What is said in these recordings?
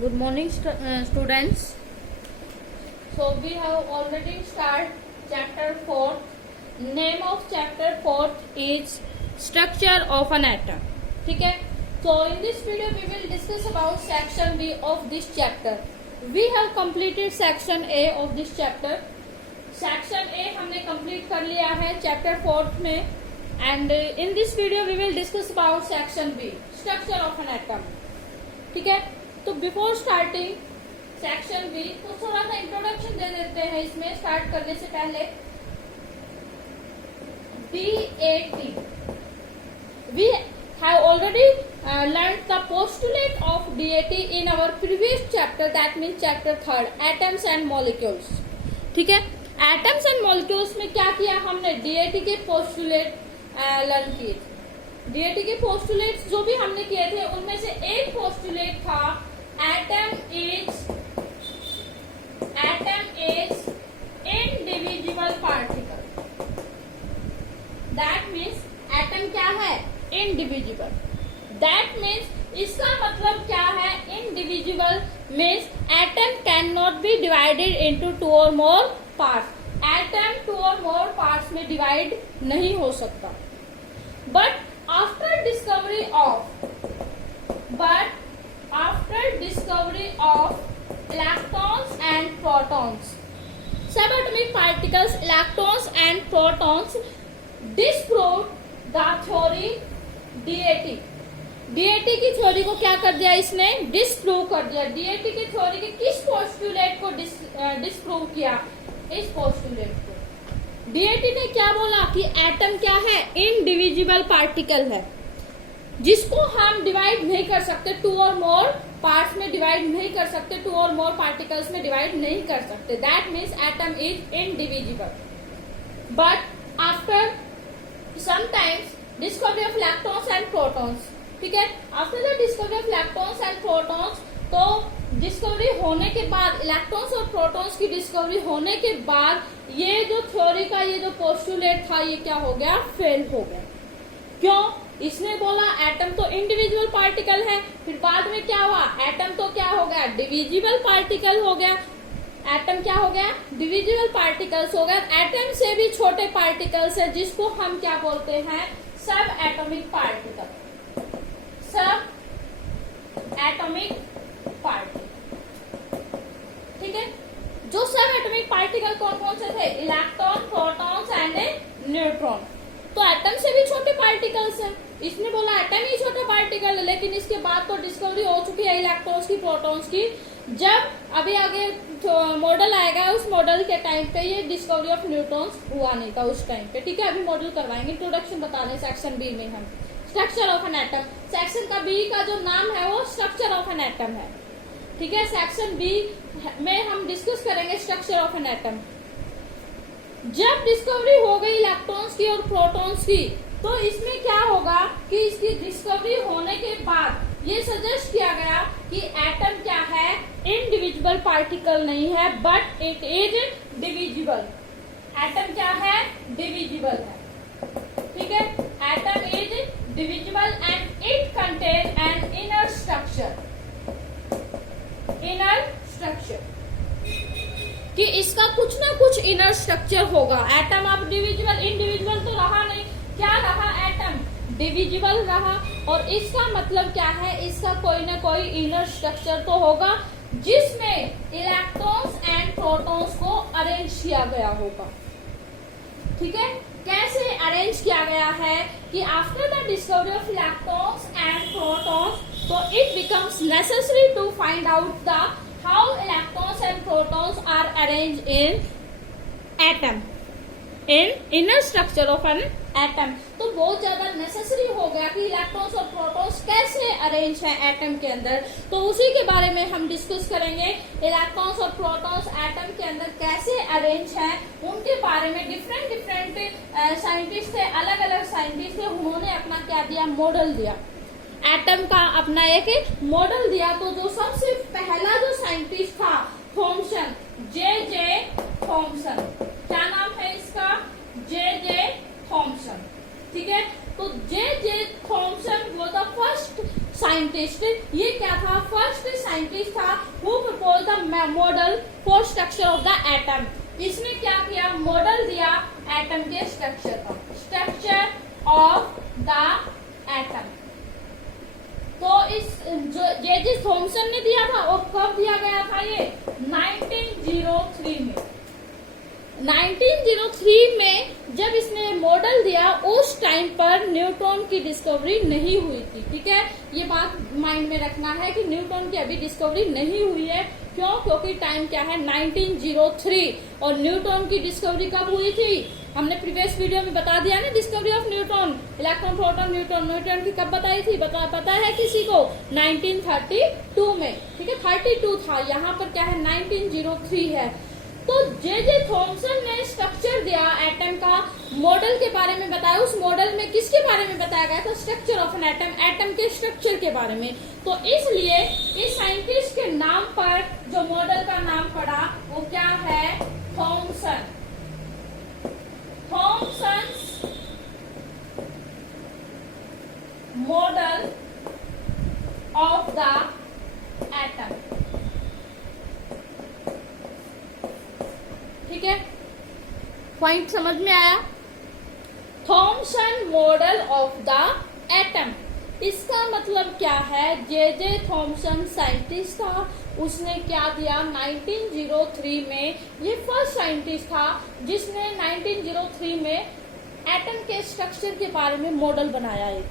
Good morning, students. So we have already started chapter 4. Name of chapter 4 is structure of an atom. ठीक है. So in this video we will discuss about section B of this chapter. We have completed section A of this chapter. Section A हमने complete कर लिया है chapter 4 में. And in this video we will discuss about section B, structure of an atom. ठीक है. तो before starting section B तो थोड़ा सा इंट्रोडक्शन दे देते हैं इसमें स्टार्ट करने से पहले. DAT we have already learned the postulate of DAT in our previous chapter, that means chapter 3, atoms and molecules. ठीक है. एटम्स एंड मॉलिक्यूल्स में क्या किया हमने, DAT के पोस्टुलेट लर्न किए थे. DAT के पोस्टुलेट्स जो भी हमने किए थे उनमें से एक पोस्टुलेट था atom is indivisible particle. That means atom क्या है, indivisible. That means इसका मतलब क्या है, indivisible means atom cannot be divided into two or more parts. Atom two or more parts में divide नहीं हो सकता. But after discovery of electrons and protons, subatomic particles, electrons and protons disproved the theory DAT. DAT की theory को क्या कर दिया इसने, डिस्प्रूव कर दिया. DAT की थ्योरी के किस पोस्टुलेट को डिस्प्रूव किया, इस पोस्टुलेट को. DAT ने क्या बोला कि एटम क्या है, इनडिविजिबल पार्टिकल है जिसको हम डिवाइड नहीं कर सकते, टू और मोर पार्ट्स में डिवाइड नहीं कर सकते, टू और मोर पार्टिकल्स में डिवाइड नहीं कर सकते. That means atom is indivisible. But after sometimes discovery of electrons and protons, ठीक है, after the discovery of electrons and protons, तो डिस्कवरी होने के बाद, इलेक्ट्रॉन्स और प्रोटॉन्स की डिस्कवरी होने के बाद ये जो थ्योरी का ये जो पोस्टुलेट था ये क्या हो गया, फेल हो गया. क्यों, इसने बोला एटम तो इंडिविजुअल पार्टिकल है, फिर बाद में क्या हुआ, एटम तो क्या हो गया, डिविजिबल पार्टिकल हो गया. एटम क्या हो गया, डिविजिबल पार्टिकल्स हो गया. एटम से भी छोटे पार्टिकल्स है जिसको हम क्या बोलते हैं, सब एटॉमिक पार्टिकल. सब एटॉमिक पार्टिकल, ठीक है. जो सब एटॉमिक पार्टिकल कौन कौन से थे, इलेक्ट्रॉन, प्रोटॉन्स एंड न्यूट्रॉन. तो एटम से भी छोटे पार्टिकल्स हैं. इसने बोला एटम ही छोटा पार्टिकल है, लेकिन इसके बाद तो डिस्कवरी हो चुकी है इलेक्ट्रॉन्स की, प्रोटॉन्स की. जब अभी आगे मॉडल आएगा उस मॉडल के टाइम पे ये डिस्कवरी ऑफ न्यूट्रॉन्स हुआ नहीं था उस टाइम पे. ठीक है, अभी मॉडल करवाएंगे. इंट्रोडक्शन बता रहे सेक्शन बी में हम structure of an atom. Section का बी का जो नाम है वो स्ट्रक्चर ऑफ एन एटम है. ठीक है, सेक्शन बी में हम डिस्कस करेंगे स्ट्रक्चर ऑफ एन एटम. जब डिस्कवरी हो गई इलेक्ट्रॉन्स की और प्रोटॉन्स की, तो इसमें क्या होगा कि इसकी डिस्कवरी होने के बाद ये सजेस्ट किया गया कि एटम क्या है, इनडिविजिबल पार्टिकल नहीं है, but it is divisible. Atom क्या है, डिविजिबल है. ठीक है, atom is divisible and it contain an inner structure. Inner structure कि इसका कुछ ना कुछ इनर स्ट्रक्चर होगा. एटम अब डिविजिबल, इंडिविजुअल तो रहा नहीं, क्या रहा, एटम डिविजिबल रहा. और इसका मतलब क्या है, इसका कोई ना कोई इनर स्ट्रक्चर तो होगा जिसमें इलेक्ट्रॉन्स एंड प्रोटॉन्स को अरेंज किया गया होगा. ठीक है, कैसे अरेंज किया गया है कि after the discovery of electrons and protons, तो it becomes necessary to find out the how electrons and protons are arranged in atom, in inner structure of an atom. तो बहुत ज्यादा नेसेसरी हो गया कि इलेक्ट्रॉन्स और प्रोटॉन्स कैसे arrange है एटम के अंदर. तो उसी के बारे में हम डिस्कस करेंगे. इलेक्ट्रॉन्स और प्रोटॉन्स एटम के अंदर कैसे अरेंज है, उनके बारे में डिफरेंट साइंटिस्ट थे, अलग अलग साइंटिस्ट थे, उन्होंने अपना क्या दिया, मॉडल दिया. एटम का अपना एक मॉडल दिया. तो जो सबसे पहला जो साइंटिस्ट था, थॉमसन, जे थॉमसन. क्या नाम है इसका, जे थॉमसन. ठीक है, तो जे थॉमसन वो द फर्स्ट साइंटिस्ट. ये क्या था, फर्स्ट साइंटिस्ट था who propose the model for structure of the atom. इसने क्या किया, मॉडल दिया एटम के स्ट्रक्चर का, स्ट्रक्चर ऑफ द एटम। तो इस जे थॉमसन ने दिया था और कब दिया गया था ये 1903 में। 1903 में जब इसने मॉडल दिया उस टाइम पर न्यूटन की डिस्कवरी नहीं हुई थी। ठीक है, ये बात माइंड में रखना है कि न्यूटन की अभी डिस्कवरी नहीं हुई है। क्यों? क्योंकि टाइम क्या है 1903 और न्यूटन की डिस्कवरी कब हुई थी हमने प्रीवियस वीडियो में बता दिया ना, discovery of Newton, electron proton Newton की कब बताई थी, पता है किसी को? 1932 में। ठीक है, 32 था, यहाँ पर क्या है 1903 है। तो जे थॉमसन ने स्ट्रक्चर दिया एटम का, मॉडल के बारे में बताया। उस मॉडल में किसके बारे में बताया गया था? Structure of an atom, atom के स्ट्रक्चर के बारे में। तो इसलिए इस साइंटिस्ट के नाम पर जो मॉडल का नाम पड़ा वो क्या है? Thomson. Thomson's model of the atom. ठीक है, पॉइंट समझ में आया? Thomson model of the atom, इसका मतलब क्या है? जे थॉमसन साइंटिस्ट था, उसने क्या दिया 1903 में। ये फर्स्ट साइंटिस्ट था जिसने 1903 में एटम के स्ट्रक्चर के बारे में मॉडल बनाया एक।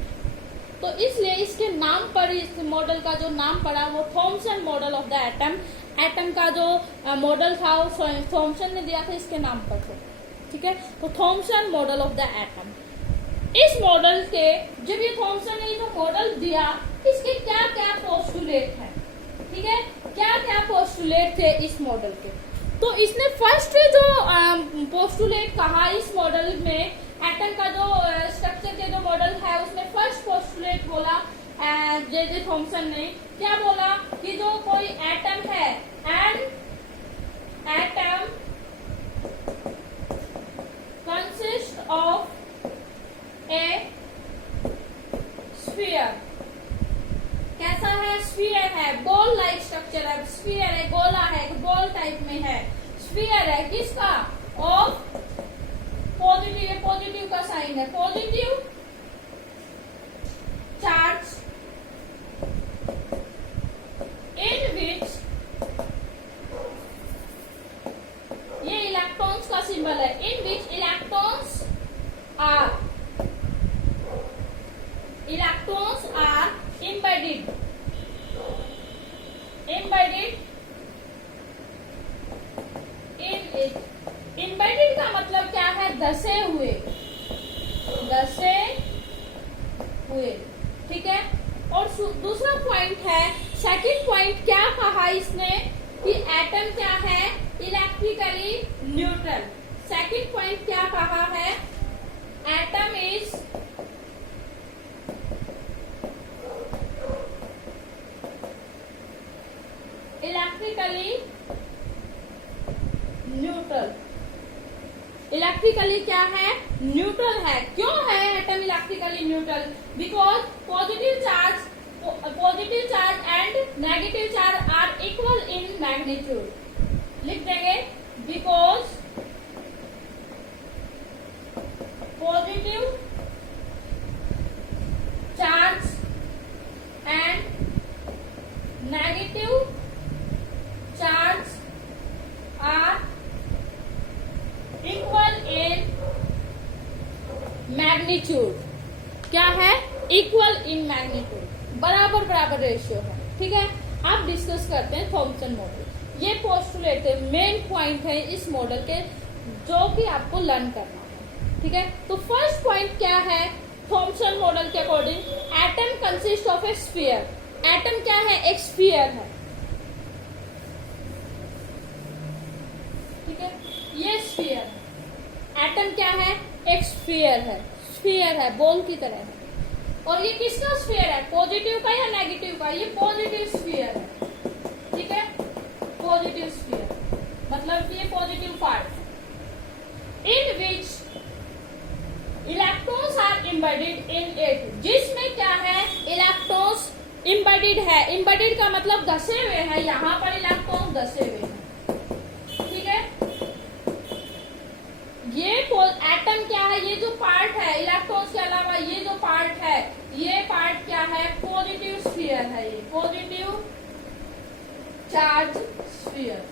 तो इसलिए इसके नाम पर इस मॉडल का जो नाम पड़ा वो Thompson model of the atom. Atom का जो मॉडल था वो थॉमसन ने दिया था इसके नाम पर। ठीक है, तो Thompson model of the atom. इस मॉडल के जब ये थॉमसन ने जो मॉडल दिया इसके क्या क्या पोस्टुलेट है? ठीक है, क्या क्या पोस्टुलेट थे इस मॉडल के? तो इसने फर्स्ट जो पोस्टुलेट कहा इस मॉडल में, एटम का जो स्ट्रक्चर के जो मॉडल है उसमें फर्स्ट पोस्टुलेट बोला जे थॉमसन ने। क्या बोला कि जो कोई एटम है, an atom consist of A sphere. कैसा है? स्फीयर है, बॉल लाइक स्ट्रक्चर है, स्फीयर है, गोला है, बॉल टाइप में है, स्फीयर है। किसका? ऑफ पॉजिटिव, पॉजिटिव का साइन है, पॉजिटिव चार्ज इन विच, ये इलेक्ट्रॉन्स का सिंबल है, in which electrons are embedded in it। embedded का मतलब क्या है? धसे हुए। ठीक है, और दूसरा पॉइंट है, सेकंड पॉइंट क्या कहा इसने कि एटम क्या है? Electrically neutral. सेकंड पॉइंट क्या कहा है? Atom is electrically neutral. Electrically क्या है? न्यूट्रल है। क्यों है atom electrically neutral? Because positive charge and negative charge are equal in magnitude. लिख देंगे, because positive charge and negative charge are equal in magnitude. क्या है? इक्वल इन मैग्नीट्यूड, बराबर रेशियो है। ठीक है, आप डिस्कस करते हैं थॉमसन मॉडल। ये पोस्टुलेट है, मेन पॉइंट है इस मॉडल के जो कि आपको लर्न करना है। ठीक है, तो फर्स्ट पॉइंट क्या है थॉमसन मॉडल के according? Atom consist of A sphere. Atom क्या है? एक स्फीयर है। ठीक है, ये स्फीयर है। एटम क्या है? एक स्फीयर है, बॉल की तरह है। और ये किसका स्फीयर है? पॉजिटिव का या नेगेटिव का? ये पॉजिटिव स्फीयर है। ठीक है, पॉजिटिव स्फीयर मतलब ये positive part in which electrons are embedded in it, जिसमें क्या है? इलेक्ट्रॉन्स इम्बेडेड है, इम्बेडेड का मतलब धसे हुए हैं, यहाँ पर इलेक्ट्रॉन धसे हुए हैं, ठीक है। ये एटम क्या है, ये जो पार्ट है इलेक्ट्रॉन्स के अलावा ये जो पार्ट है, ये पार्ट क्या है, पॉजिटिव स्फीयर है, ये पॉजिटिव चार्ज स्फीयर।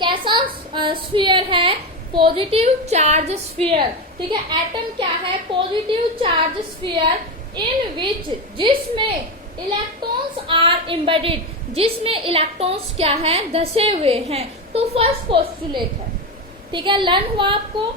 कैसा स्फीयर है, पॉजिटिव चार्ज स्फीयर, ठीक है। एटम क्या है, पॉजिटिव चार्ज स्फीयर इन विच, जिसमें इलेक्ट्रॉन्स आर एम्बेडेड, जिसमें इलेक्ट्रॉन्स क्या है, धसे हुए हैं। तो फर्स्ट पोस्टुलेट है, ठीक है, लर्न हुआ आपको।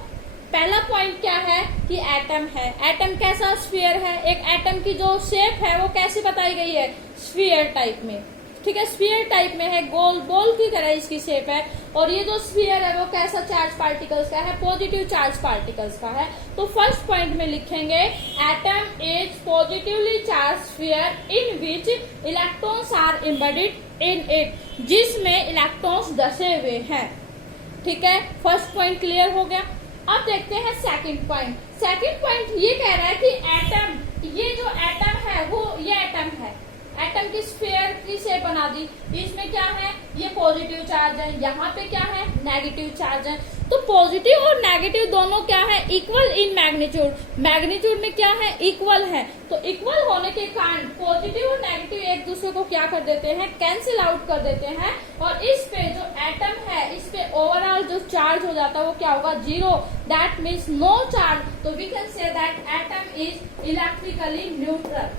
पहला पॉइंट क्या है कि एटम है, एटम कैसा स्फीयर है, एक एटम की जो शेप है वो कैसे बताई गई है, स्फीयर टाइप में, ठीक है, स्फीयर टाइप में है, गोल बॉल की तरह इसकी शेप है। और ये जो स्फीयर है वो कैसा चार्ज पार्टिकल्स का है, पॉजिटिव चार्ज पार्टिकल्स का है। तो फर्स्ट पॉइंट में लिखेंगे atom is positively charge sphere in which electrons are embedded in it, जिसमें इलेक्ट्रॉन्स धसे हुए हैं, ठीक है। फर्स्ट पॉइंट क्लियर हो गया। अब देखते हैं सेकंड पॉइंट। सेकंड पॉइंट ये कह रहा है कि एटम, ये जो एटम है वो ये एटम है, एटम की स्फीयर की शेप बना दी, इसमें क्या है, ये पॉजिटिव चार्ज है, यहाँ पे क्या है, नेगेटिव चार्ज है। तो पॉजिटिव और नेगेटिव दोनों क्या है, इक्वल इन मैग्नीट्यूड, मैग्नीट्यूड में क्या है, इक्वल है। तो इक्वल होने के कारण पॉजिटिव और नेगेटिव एक दूसरे को क्या कर देते हैं, कैंसिल आउट कर देते हैं। और इस पे जो एटम है, इस पे ओवरऑल जो चार्ज हो जाता है वो क्या होगा, 0, दैट मीन्स नो चार्ज। तो we can say that atom is electrically neutral,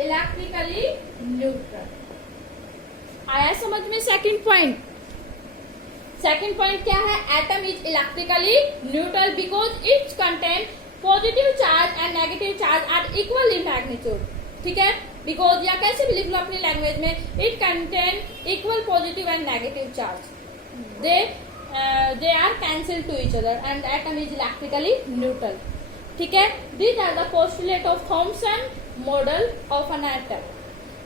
electrically neutral. आया समझ में सेकंड पॉइंट। सेकंड पॉइंट क्या है, atom is electrically neutral because its contain positive charge and negative charge are equal in magnitude, ठीक है। Because या कैसे भी लिख लो अपनी लैंग्वेज में, it contain equal positive and negative charge, they are cancel to each other and atom is electrically neutral, ठीक है। These are the postulate of Thomson model of an atom,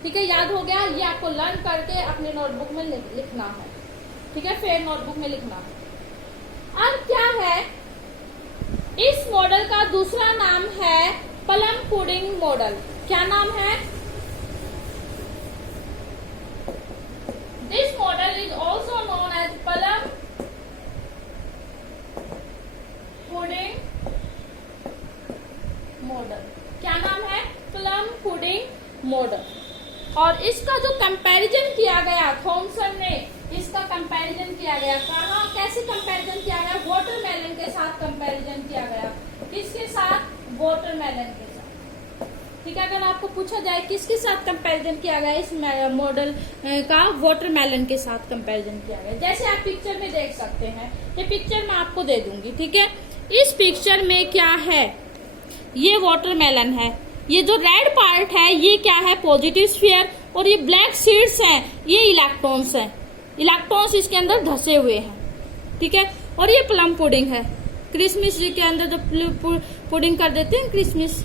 ठीक है। याद हो गया, ये आपको लर्न करके अपने नोटबुक में लिखना है, ठीक है, फिर नोटबुक में लिखना है। अब क्या है, इस मॉडल का दूसरा नाम है प्लम पुडिंग मॉडल। क्या नाम है, this model is also known as plum pudding model. क्या नाम है, प्लम पुडिंग मॉडल। और इसका जो कंपैरिजन किया गया थॉमसन ने, इसका कंपैरिजन किया गया कहाँ, कैसे कंपैरिजन किया गया, वाटरमेलन के साथ कंपैरिजन किया गया। किसके साथ, वाटरमेलन के साथ, ठीक है। अगर आपको पूछा जाए किसके साथ कंपैरिजन किया गया इस मॉडल का, वाटरमेलन के साथ कंपैरिजन किया गया। जैसे आप पिक्चर में देख सकते हैं, ये पिक्चर मैं आपको दे दूंगी, ठीक है। इस पिक्चर में क्या है, ये वाटरमेलन है, ये जो रेड पार्ट है ये क्या है, पॉजिटिव स्फीयर, और ये ब्लैक सीड्स हैं, ये इलेक्ट्रॉन्स हैं, इलेक्ट्रॉन्स इसके अंदर धसे हुए हैं, ठीक है। और ये प्लम पुडिंग है, क्रिसमस के अंदर जो पुडिंग कर देते हैं, क्रिसमस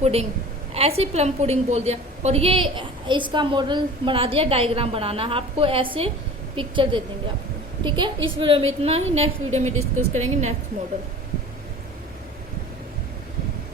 पुडिंग, ऐसे प्लम पुडिंग बोल दिया। और ये इसका मॉडल बना दिया, डायग्राम बनाना है आपको, ऐसे पिक्चर दे देंगे आपको, ठीक है। इस वीडियो में इतना ही, नेक्स्ट वीडियो में डिस्कस करेंगे नेक्स्ट मॉडल।